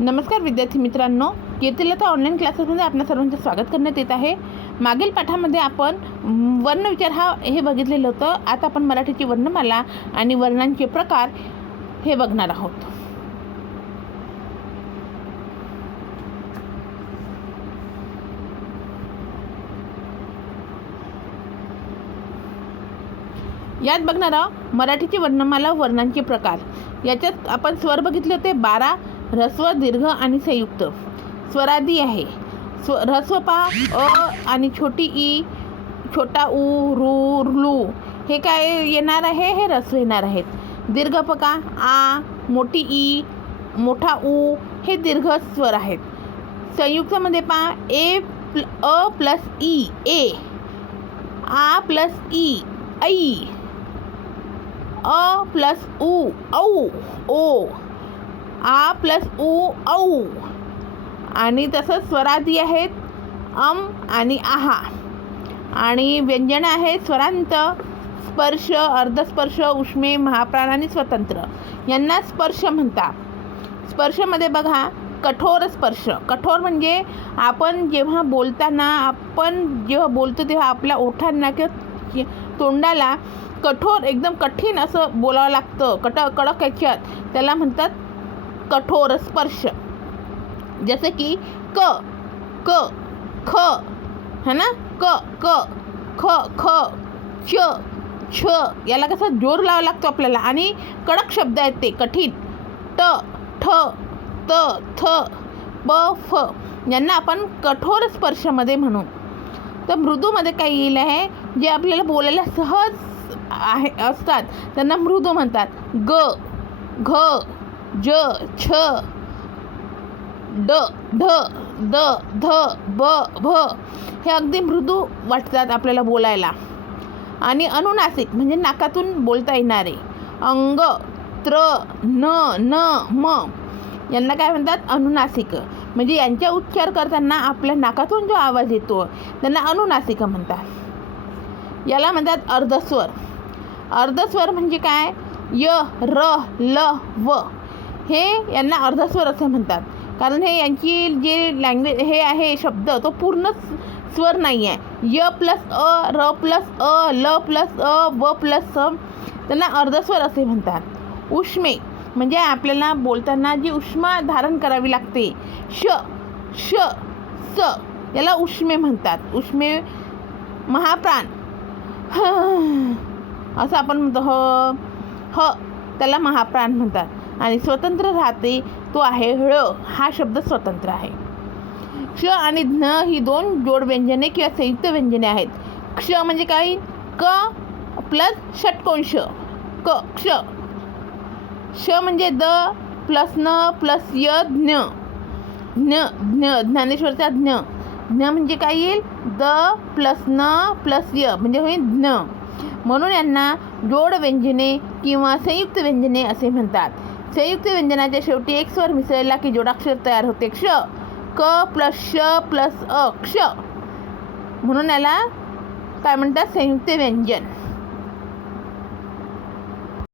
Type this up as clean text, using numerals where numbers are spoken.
नमस्कार विद्यार्थी मित्रांनो, कीर्तिलता ऑनलाईन क्लासेसमध्ये आपल्या सर्वांचे स्वागत करण्यात येत आहे. मागील पाठामध्ये आपण वर्णविचार हे बघितलेलं होतं. आता आपण मराठीची वर्णमाला आणि वर्णांचे प्रकार हे बघणार आहोत. यात बघणार आहोत मराठीची वर्णमाला, वर्णांचे प्रकार. याच्यात आपण स्वर बघितले होते 12. ऱ्हस्व, दीर्घ आणि संयुक्त. स्वरादी आहे. ऱ्हस्व पहा अ आणि छोटी ई, छोटा उ, रू, लू हे काय येणार आहे, हे ऱ्हस्व येणार आहेत. दीर्घ बघा आ, मोठी ई, मोठा उ हे दीर्घ स्वर आहेत. संयुक्तमध्ये पहा अ प्लस ई ए, आ प्लस ई ऐ, अ प्लस उ औ ओ, आ प्लस उ औ. आणि तसंच स्वरादी आहेत आणि आहा. आणि व्यंजन आहेत स्वरांत, स्पर्श, अर्धस्पर्श, उष्मे, महाप्राण आणि स्वतंत्र. यांना स्पर्श म्हणतात. स्पर्शमध्ये बघा कठोर स्पर्श. कठोर म्हणजे आपण जेव्हा बोलतो तेव्हा आपल्या ओठांना किंवा तोंडाला कठोर, एकदम कठीण असं बोलावं लागतं. कडक याच्यात त्याला म्हणतात कठोर स्पर्श. जसे की क क ख है ना, क क ख ख च छ याला कसं जोर लावावा लागतो आपल्याला. आणि कडक शब्द आहेत ते कठीण. ट ठ त थ प फ यांना आपण कठोर स्पर्शामध्ये म्हणू. तर मृदूमध्ये काय येईल आहे, जे आपल्याला बोलायला सहज असतात त्यांना मृदू म्हणतात. ग घ ज छ ड ढ द ध ब भ हे अगदी मृदू वाटतात आपल्याला बोलायला. आणि अनुनासिक म्हणजे नाकातून बोलता येणारे. अंग, त्र, न, न, म यांना काय म्हणतात, अनुनासिक. म्हणजे यांचा उच्चार करताना आपल्या नाकातून जो आवाज येतो त्यांना अनुनासिक म्हणतात. याला म्हणतात अर्धस्वर. अर्धस्वर म्हणजे काय, य, र, ल, व हे यांना अर्धस्वर असे म्हणतात. कारण हे यांची जे लँग्वेज हे आहे शब्द तो पूर्ण स्वर नाही आहे. य प्लस अ, र प्लस अ, ल प्लस अ, व प्लस अ त्यांना अर्धस्वर असे म्हणतात. उष्मे म्हणजे आपल्याला बोलताना जी उष्मा धारण करावी लागते. श श स याला उष्मे म्हणतात. उष्मे. महाप्राण असं आपण म्हणतो ह त्याला महाप्राण म्हणतात. आणि स्वतंत्र राहते तो आहे ळ. हा शब्द स्वतंत्र आहे. क्ष आणि ज्ञ ही दोन जोड व्यंजने किंवा संयुक्त व्यंजने आहेत. क्ष म्हणजे काय, क प्लस षटकोंश क क्ष. श म्हणजे द प्लस न प्लस य ज्ञ. ज्ञ ज्ञ ज्ञानेश्वरचा ज्ञ. ज्ञ म्हणजे काय येईल, द प्लस न प्लस य म्हणजे होईल ज्ञ. म्हणून यांना जोड व्यंजने किंवा संयुक्त व्यंजने असे म्हणतात. संयुक्त व्यंजनाच्या शेवटी एक स्वर मिसळला की जोडाक्षर तयार होते. क्ष. क प्लस श प्लस अ क्ष. म्हणून याला काय म्हणतात, संयुक्त व्यंजन.